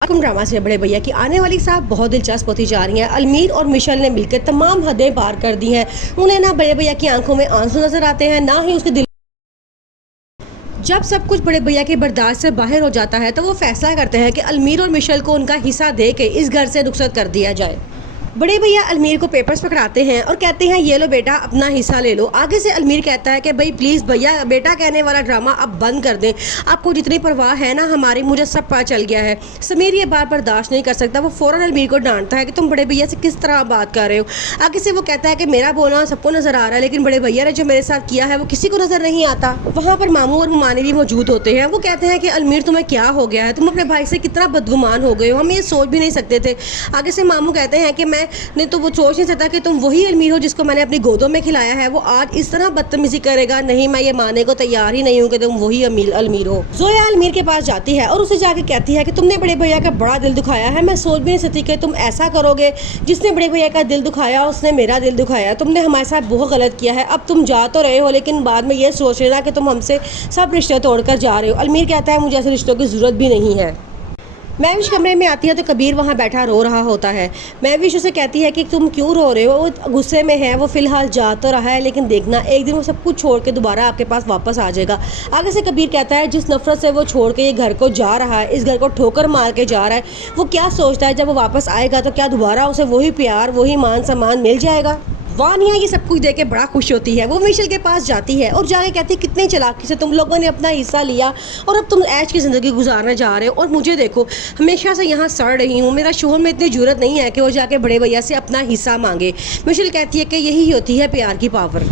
Drama से बड़े भैया की आने वाली साहब बहुत दिलचस्प होती जा रही हैं। अलमीर और मिशेल ने मिलकर तमाम हदें पार कर दी हैं। उन्हें ना बड़े भैया की आंखों में आंसू नजर आते हैं, ना ही उसके दिल। जब सब कुछ बड़े भैया के बर्दाश्त से बाहर हो जाता है तो वो फैसला करते हैं कि अलमीर और मिशेल को उनका हिस्सा दे के इस घर से रुखसत कर दिया जाए। बड़े भैया अलमीर को पेपर्स पकड़ाते हैं और कहते हैं ये लो बेटा अपना हिस्सा ले लो। आगे से अलमीर कहता है कि भाई प्लीज़ भैया बेटा कहने वाला ड्रामा अब बंद कर दें, आपको जितनी परवाह है ना हमारी, मुझे सब पता चल गया है। समीर ये बात बर्दाश्त नहीं कर सकता, वो फ़ौरन अलमीर को डांटता है कि तुम बड़े भैया से किस तरह बात कर रहे हो। आगे से वो कहता है कि मेरा बोलना सबको नज़र आ रहा है, लेकिन बड़े भैया ने जो मेरे साथ किया है वो किसी को नज़र नहीं आता। वहाँ पर मामू और मुमानी भी मौजूद होते हैं। वो कहते हैं कि अलमीर तुम्हें क्या हो गया है, तुम अपने भाई से कितना बदगुमान हो गए हो, हम ये सोच भी नहीं सकते थे। आगे से मामू कहते हैं कि मैं नहीं तो वो सोच नहीं सकता कि तुम वही अलमीर हो जिसको मैंने अपनी गोदों में खिलाया है, वो आज इस तरह बदतमीजी करेगा। नहीं, मैं ये मानने को तैयार ही नहीं हूँ कि तुम वही अलमीर हो। जोया अलमीर के पास जाती है और उसे जाके कहती है कि तुमने बड़े भैया का बड़ा दिल दुखाया है, मैं सोच भी नहीं सकती कि तुम ऐसा करोगे। जिसने बड़े भैया का दिल दुखाया उसने मेरा दिल दुखाया, तुमने हमारे साथ बहुत गलत किया है। अब तुम जा तो रहे हो लेकिन बाद में ये सोच लेना कि तुम हमसे सब रिश्ते तोड़कर जा रहे हो। अलमीर कहता है मुझे ऐसे रिश्तों की ज़रूरत भी नहीं है। महविश कमरे में आती है तो कबीर वहाँ बैठा रो रहा होता है। महविश उसे कहती है कि तुम क्यों रो रहे हो, वो गुस्से में है, वो फ़िलहाल जा तो रहा है लेकिन देखना एक दिन वो सब कुछ छोड़ के दोबारा आपके पास वापस आ जाएगा। आगे से कबीर कहता है जिस नफरत से वो छोड़ के ये घर को जा रहा है, इस घर को ठोकर मार के जा रहा है, वो क्या सोचता है जब वो वापस आएगा तो क्या दोबारा उसे वही प्यार वही मान सम्मान मिल जाएगा। वानिया ये सब कुछ देख के बड़ा खुश होती है। वो मिशेल के पास जाती है और जाके कहती है कितनी चालाकी से तुम लोगों ने अपना हिस्सा लिया और अब तुम ऐश की ज़िंदगी गुजारने जा रहे हो और मुझे देखो हमेशा से यहाँ सड़ रही हूँ। मेरा शोहर में इतनी जरूरत नहीं है कि वो जाके बड़े भैया से अपना हिस्सा मांगे। मिशेल कहती है कि यही होती है प्यार की पावर।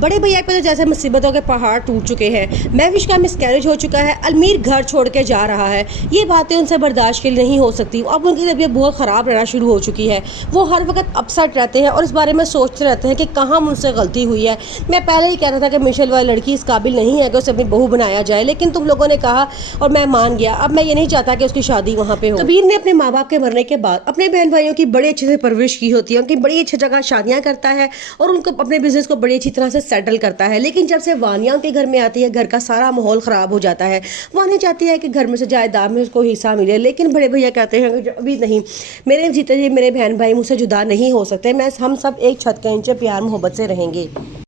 बड़े भैया पे तो जैसे मुसीबतों के पहाड़ टूट चुके हैं। महविश का मिसकैरेज हो चुका है, अलमीर घर छोड़ के जा रहा है, ये बातें उनसे बर्दाश्त के लिए नहीं हो सकती। अब उनकी तबीयत बहुत ख़राब रहना शुरू हो चुकी है। वो हर वक्त अपसेट रहते हैं और इस बारे में सोचते रहते हैं कि कहाँ मुझसे गलती हुई है। मैं पहले ही कह रहा था कि मिशेल वाली लड़की इस काबिल नहीं है कि उसे अपनी बहू बनाया जाए, लेकिन तुम लोगों ने कहा और मैं मान गया। अब मैं ये नहीं चाहता कि उसकी शादी वहाँ पे हो। कबीर ने अपने माँ बाप के मरने के बाद अपने बहन भाइयों की बड़ी अच्छे से परवरिश की होती है, उनकी बड़ी अच्छी जगह शादियाँ करता है और उनको अपने बिजनेस को बड़ी अच्छी तरह से सेटल करता है। लेकिन जब से वानिया के घर में आती है घर का सारा माहौल ख़राब हो जाता है। वानिया चाहती है कि घर में से जायदाद में उसको हिस्सा मिले, लेकिन बड़े भैया कहते हैं कि अभी नहीं, मेरे जीते जी मेरे बहन भाई मुझसे जुदा नहीं हो सकते, हम सब एक छत के नीचे प्यार मोहब्बत से रहेंगे।